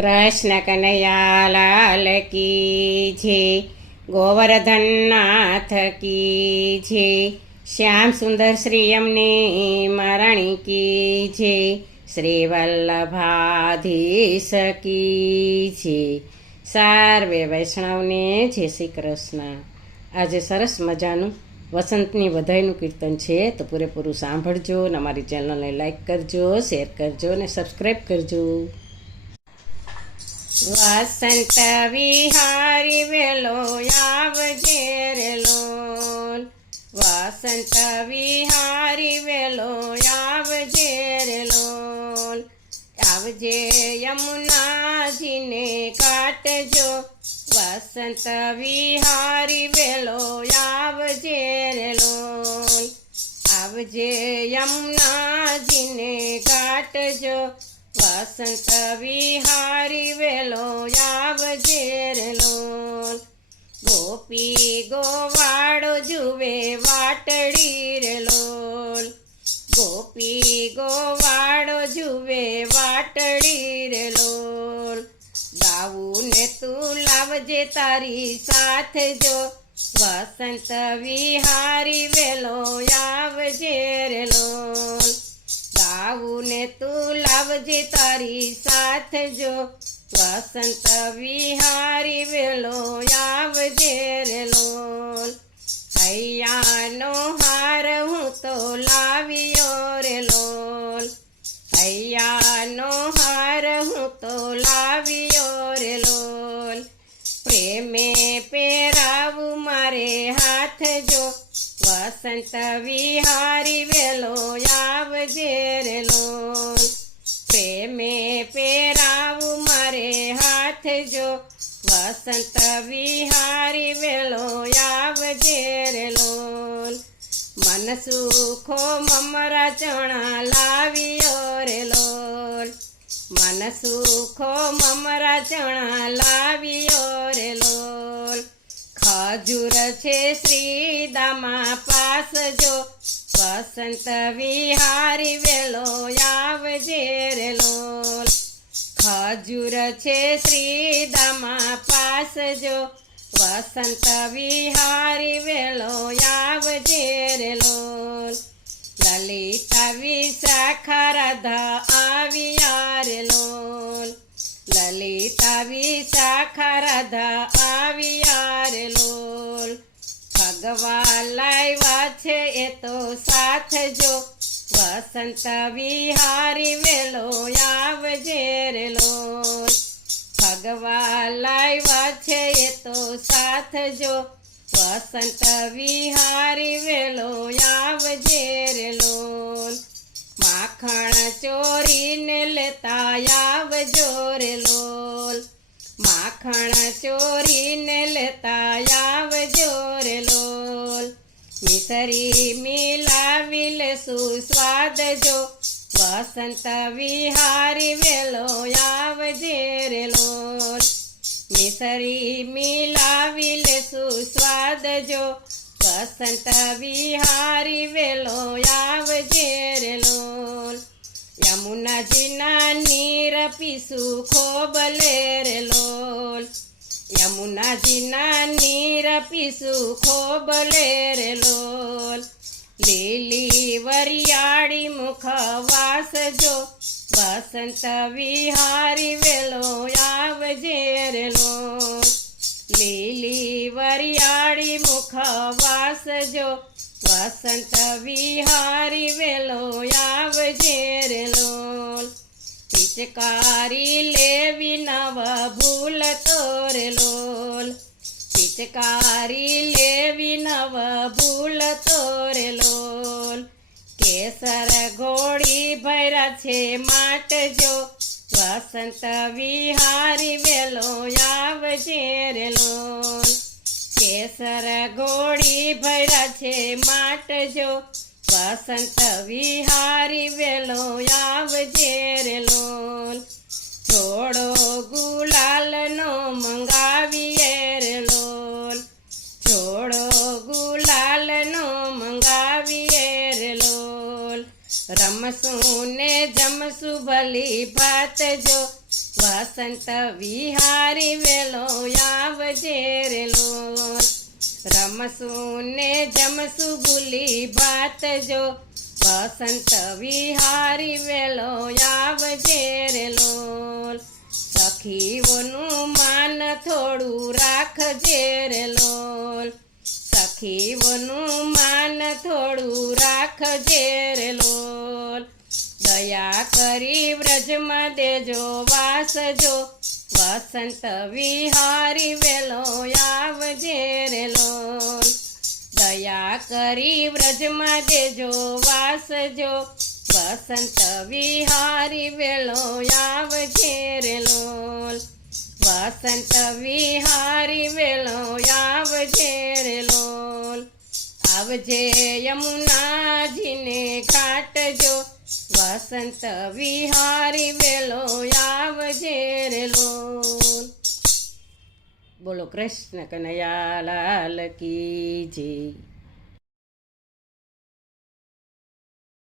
કૃષ્ણ કનૈયા લાલ કી છે, ગોવર્ધન નાથ કી છે, શ્યામ સુંદર શ્રી અમને મરણી કી છે, શ્રી વલ્લભાધીશ કી છે. સર્વે વૈષ્ણવને જય શ્રી કૃષ્ણ. આજે સરસ મજાનું વસંતની વધાઈનું કીર્તન છે, તો પૂરેપૂરું સાંભળજો અને અમારી ચેનલને લાઈક કરજો, શેર કરજો અને સબસ્ક્રાઈબ કરજો. વસંત વિહારી વેલો આવજે રે લોલ, વસંત વિહારી વેલો આવજે રે લોલ, આવજે યમુનાજીને કાટજો, વસંત વિહારી વેલો આવજે રે લોલ, આવજે યમુનાજીને કાટજો, વસંત વિહારી વેલો આવજે રે લોલ. ગોપી ગોવાળો જુએ વાટડી રે લોલ, ગોપી ગોવાળો જુએ વાટડી રે લોલ, ગાવું ને તું લાવજે તારી સાથે જો, વસંત વિહારી વેલો આવજે રે લોલ, ગાવું ને તું લાવજે તારી સાથે જો, વસંત વિહારી વેલો આવજે રે લોલ. હૈયાનો હાર હું તો લાવ્યો રે લોલ, હૈયાનો હાર હું તો લાવ્યો રે લોલ, પ્રેમે પહેરાવું મારે હાથ જો, વસંત વિહારી વેલો આવજે રે લોલ, પ્રેમે પહેરાવું મારે હાથ જો, વસંત વિહારી વેલો આવજે રે લોલ. મન સુખો મમરા ચણા લાવ્યો રે લોલ, મન સુખો મમરા ચણા લાવ્યો રે લોલ, ખજૂર છે શ્રીદામા પાસ જો, વસંત વિહારી વેલો આવજે રે લોલ, ખજૂર છે શ્રીદામા પાસ જો, વસંત વિહારી વેલો આવજે રે લોલ. લલિતા વિશાખા રાધા આવ્યા રે લોલ, લલિતા વિશાખા રાધા આવ્યા રે લોલ, ભગવાન લાવ્યા છે એ તો સાથ જો, વસંત વિહારી વેલો આવજે રે લોલ, ભગવાન લાવ્યા છે એ તો સાથ જો, વસંત વિહારી વેલો આવજે રે લોલ. માખણ ચોરીને લેતા આવજો રે લોલ, માખણ ચોરીને લેતા આવજો રે લોલ, મિસરી મિલાવી લેશું સ્વાદ જો, વસંત વિહારી વેલો આવજે રે લોલ, મિસરી મિલાવી લેશું સ્વાદ જો, વસંત વિહારી વેલો આવજે રે લોલ. યમુનાજીના નીર પીશું ખોબલે રે લોલ, યમુનાજીના નીર પીશું ખોબલે રે લોલ, લીલી વરિયાળી મુખવાસ જો, વસંત વિહારી વેલો આવજે રે લોલ, લીલી વરિયાળી મુખવાસ જો, વસંત વિહારી વેલો આવજે રે લોલ. પિચકારી લેવી નવ ભૂલતો રે લોલ, પિચકારી લેવી નવ ભૂલતો રે લોલ, કેસર ઘોડી ભર્યા છે માટજો, વસંત વિહારી વેલો આવજે રે લોલ, કેસર ઘોડી ભર્યા છે માટજો, વસંત વિહારી વેલો આવજે રે લોલ. થોડો ગુલાલનો મંગાવીએ રે લોલ, થોડો ગુલાલનો મંગાવીએ રે લોલ, રમશું ને જમશું ભલી ભાત જો, વસંત વિહારી વેલો આવજે રે લોલ રમશું ને જમશું ભૂલી ભાત જો વસંત વિહારી વેલો આવજે રે લોલ સખીઓનું માન થોડું રાખજે રે લોલ સખીઓનું માન થોડું રાખજે રે લોલ દયા કરી વ્રજમાં દેજો વાસજો વસંત વિહારી વેલો આવજે રે લોલ દયા કરી વ્રજમાં દેજો વાસજો વસંત વિહારી વેલો આવજે રે લોલ વસંત વિહારી વેલો આવજે રે લોલ આવજે યમુનાજીને ઘાટજો વસંત વિહારી વેલો આવજે રે લોલ બોલો કૃષ્ણ કનૈયા લાલ કી જય